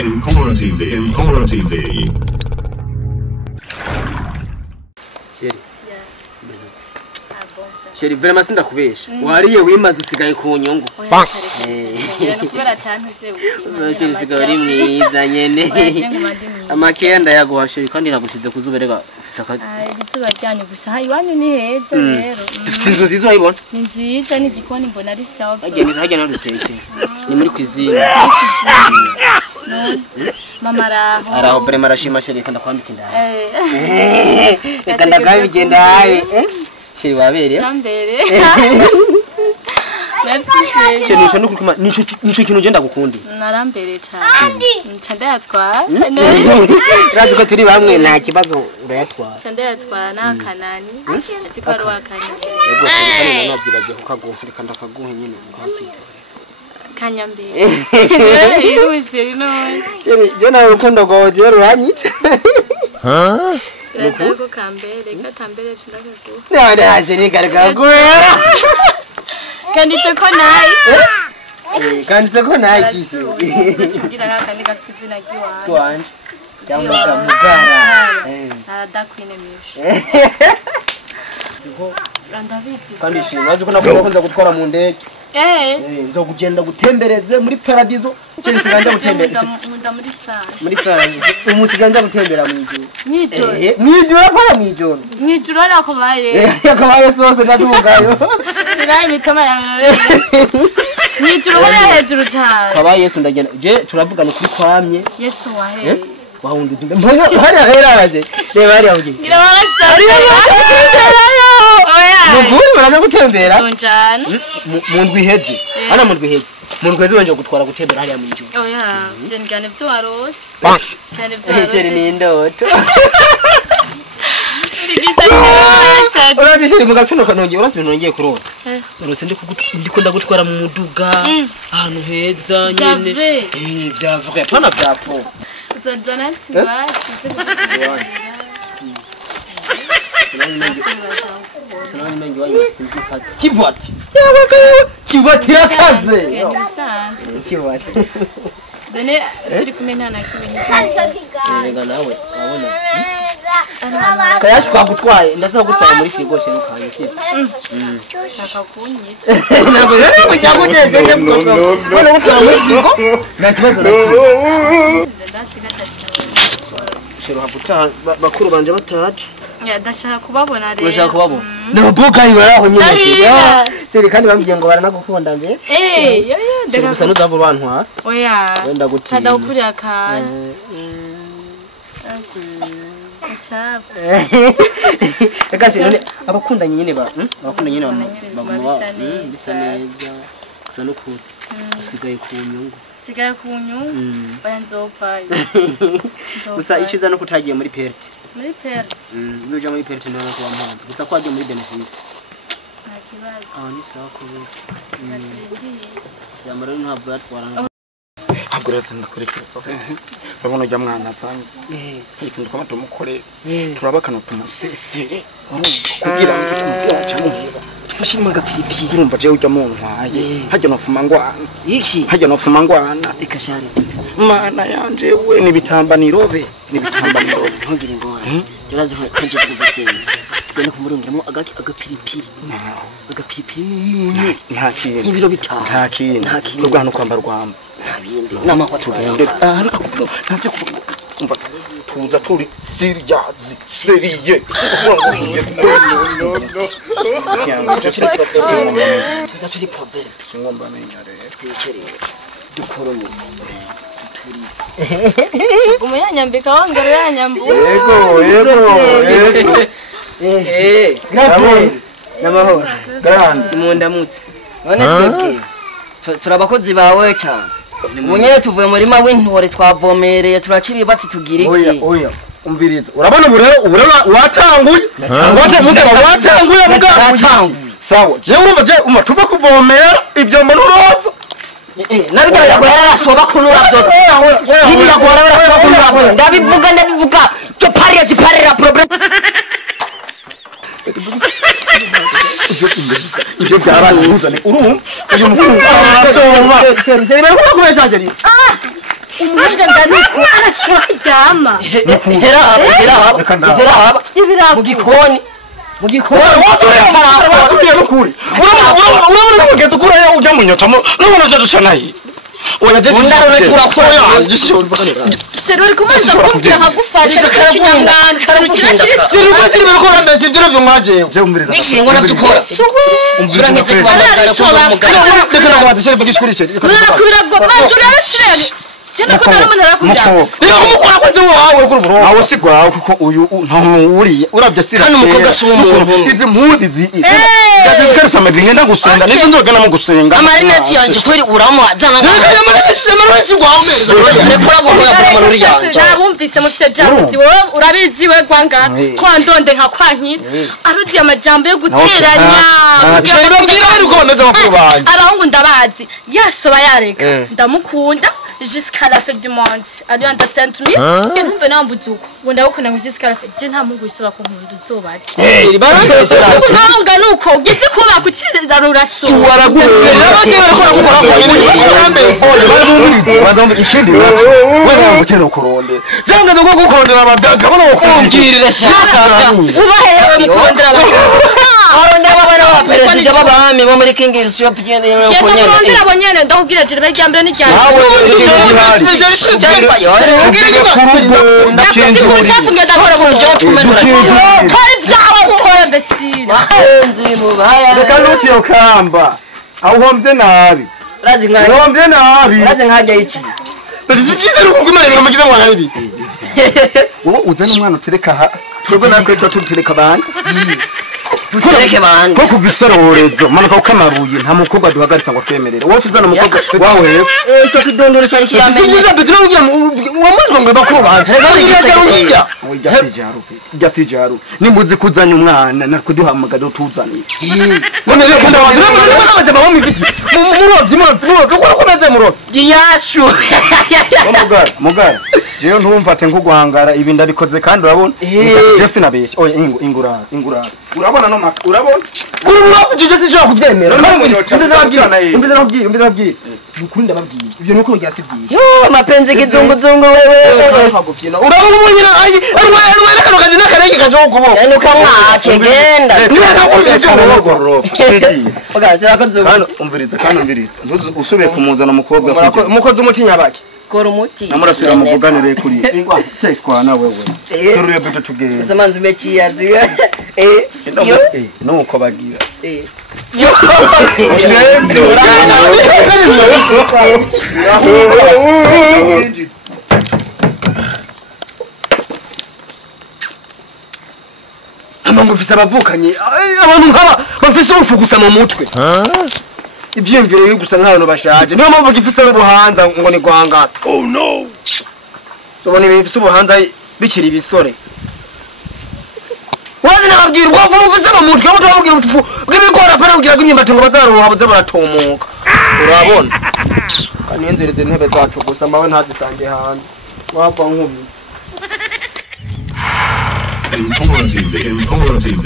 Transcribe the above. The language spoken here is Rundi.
Impala TV. Impala TV. Sheri vraiment sindakubesha wariye wimaze usigaye ku nyungu kubera cyanteze Sheri sigaye ari mwiza nyene amakenda yaguha Sheri kandi nagushize kuzuberega ufisa ka izuba ryanyu gusa iwanyu ni heza rero dufite inzu nziza urayibona ni nziza ni gikoni mbona ari sawa hajya no ruteke ni muri cuisine mama araho vraiment arashima Sheri kandi kwambika indaya reka ndagabigenda haye Sheri wabereye Tambere Merci Sheri nisho nukuma nico kintu genda gukundi Narambere cyane Nca yatwara Razi ko turi bamwe nta kibazo urayatwara Nca yatwara nakanani ati ko ari wakanye Yego kandi nabyibagiye kukaguha reka ndakaguha nyine ukasiga Kanyambere Irushe no Sheri je nawe ukunda gwawe je ruranyica Ndako kambere katambere cindakaguha None Sheri garagagura Kanditse ko nayi kanditse ko nayi kishi Nzugira nakandi gafite izina giwanje Twanje Yamuga mugara Dakwine misho Randaviti kandi Sheri wazi ko nakunze gutwara mu ndege nzogugenda gutembereze muri paradizo Sheri siganja gutembereza muri France muri France umusiganja gutembera mu ijuru Mwijoro para mwijoro Mwijoro arakobaye yakabaye sose nadugayo Sirayi mitoma yawe Mwijoro wala hejuru cyane kabaye Yesu ndagenda je turavugana kuri kwamye Yesu wahe wahunduze mbaza hari heraje reba hari yavuye ngira wasa Muguri baraje gutembera Onjana mu ndwiheze ana mu ndwiheze mu ndwiheze wanje gutwara gutembera hari ya mwijoro oya je ngane byo warose cyane byo warose Sheri ni indoto Urabishiri mu gacuno kanongeye uratse nongeye kurota Urose ndiko ndagutwara mu muduga ahantu heza nyene byavuga twana byapfu uzadana tubaci Kivati Kivati rakaze Kivati Done turi kumena na kimenye Rega nawe abona Kayashi kwagutwaye ndaza gutwara muri frigo Sheri ukanye sibyo Shaka kunyica Ntabwo rero cyaguteze ngebwo Bone gutwara muri frigo Nakibazo Sheri habuta bakuru banje bataje Ndashaka kubabona rero Urashaka kubabona Naboga ibaraho nyine Sheri kandi bambwiye ngo baranagukunda mbe Sheri gusa nuzavu rwantwara oya wenda gutinya ndakuri akanya Eka Sheri abakundanye nyine abakundanye nyine baguma bisa neza gusa no ku usigaye ku nyungu sigaye ku nyungu oya nzopfaye gusa ikiza no kutagiye muri perte muri perte nuje muri perte no kuba mpamvu gusa kwagiye muri benefice ntakibazo ni sawa ko gusa amara ntabwo yatwarana Agureza ndakurikira babona ujya mwana zanyu ikintu kama tumukore turabakana tumusesere kugira ngo tumubyaca muheba tushima gapipiri urumva je ujya mu ntwaye hajya nofuma ngwana iki hajya nofuma ngwana ikashari mana yanje we nibitambanirobe ntugira ingora turazi kanje kugusenga twene kumurungiramo agapiripiri n'umunyu nta kintu ibiro bitaha nta kintu ubwo hano kwamba rwamba ntabindi n'amahwa tugende ntabyo kumva tuza turi seriye tuza turi povere singomba menya rero twicereye dukoroye turi umuyanyambika wangara yanyambura yego namahoro grande mu ndamutse none twebwe turabakozi bawe cyane munyene tuvuye muri ma w'intore twavomereye turaca ibibatsi tugira iki oya umviriza urabona uburero watanguye watanguye sawa je urumva je tuva kuvomera ivyo mbona uroza nabigara yarasoba kunura byoto nibiragora barasoba kunura ndabivuga cyo pariya ziparira problem ibyo byaranyuzane urumva uyu mukuru arasoma seri bari kubesha seri umuhungu ndanuko arashobora kuryama heraba ibirago mu gikoni wasubiye n'ukuri urabona ko mugeze ukura yo ujya mu nyotamo nubona byo dushanaye oya je ndaro ne turakora sero ari kumaza kumvira nkagufasha kinyanganga siri ko siri bari ko ndetse ibyo byo mwaje je umviriza nishingo nabyukora sura nkeze kwamagara ko mugara reka nakubaza shere bugishkurije kubirago manzura yashirane cyane ko nari umuntu arakubira umukora kwese wawe kuri bro aho sigwa kuko uyu ntamuriye urabye sira hano umukobwa si umuntu izi mpuzi ndazikariza amabinge ndagusenga nizo ndogana mu gusenga amarineti yanje kweri uramwazana amaresi gwawe rekora ngo yakurama muri yanje nabumvise mu sejamuzi wowe urabizi we gwanga ko ndonde nka kwankira arudiye amajambo yo guteranya abahungu ndabazi yasoba yareka ndamukunda jusqu'à la fête du monde. Are you understand me? Et vous venez en boutique. Vous n'avez aucun jusqu'à la fête. Je n'ai pas sur la commune de Zobati. Eh, nuko giti kuba kuchira ruraso. Arondera babana wa perezida babami bo muri King Shop yene yo konyene. Arondera bonyene ndakubwira je bajyambere ni cyane. uzana umwana utereka aha twebwe natwe tutereka abandi tutereke bandi ko kuva isororezo manuka ukamabuye nta mukobwa duhagaritse ngo twemerere wowe uzana umukobwa wawe icyo kidondoro cyari kiyamenye sibyiza betro ugira wamujwe ngo bakuru bandi ujya sijaru nimbuze kuzanya umwana nariko duhamagara tuzanye ngo nereka ndabaza n'abajama bo mifiti murovyi ko naze murovyi yashu mugara jewe ntumfate nko guhangara ibi ndabikoze kandi urabona je sinabeshye oya ingura urabona no maka urabona je sinshobora kuvyemera umbize nukuri ndababwiye ibyo nuko ryasi byiye yo mapenzi kizunguzungu wewe urabona umunyina arwe kano kazi nakarenge kaje kubo nuka mwake genda kandi umviriza ntuzi usubiye kumuzana umukobwa umukozi umutinya baki kora umuti namurasubira muvuganire kuri ingwa cyitwana wewe teruye beto tugere usamanze umekiyazi nuko bagira yo amangu mfise abavukanye abantu nkaba bafise urufu gusa mu mutwe ivyemviro yo gusa nk'abantu bashaje niyo mpamvu gifise n'ubuhanza ngo ni guhangana oh no sobona ibintu bifise ubuhanza bikiri ibisore wazi nababwira ubwo mfise mu mutwe muto bamubwira utufu bw'ibigora pana kugira ngo imyimbato ngo bazaruha buze baratomoka urabona kandi nzereze intebe zacu gusa mbawe ntazisange hanze wapfa nkumi Empora TV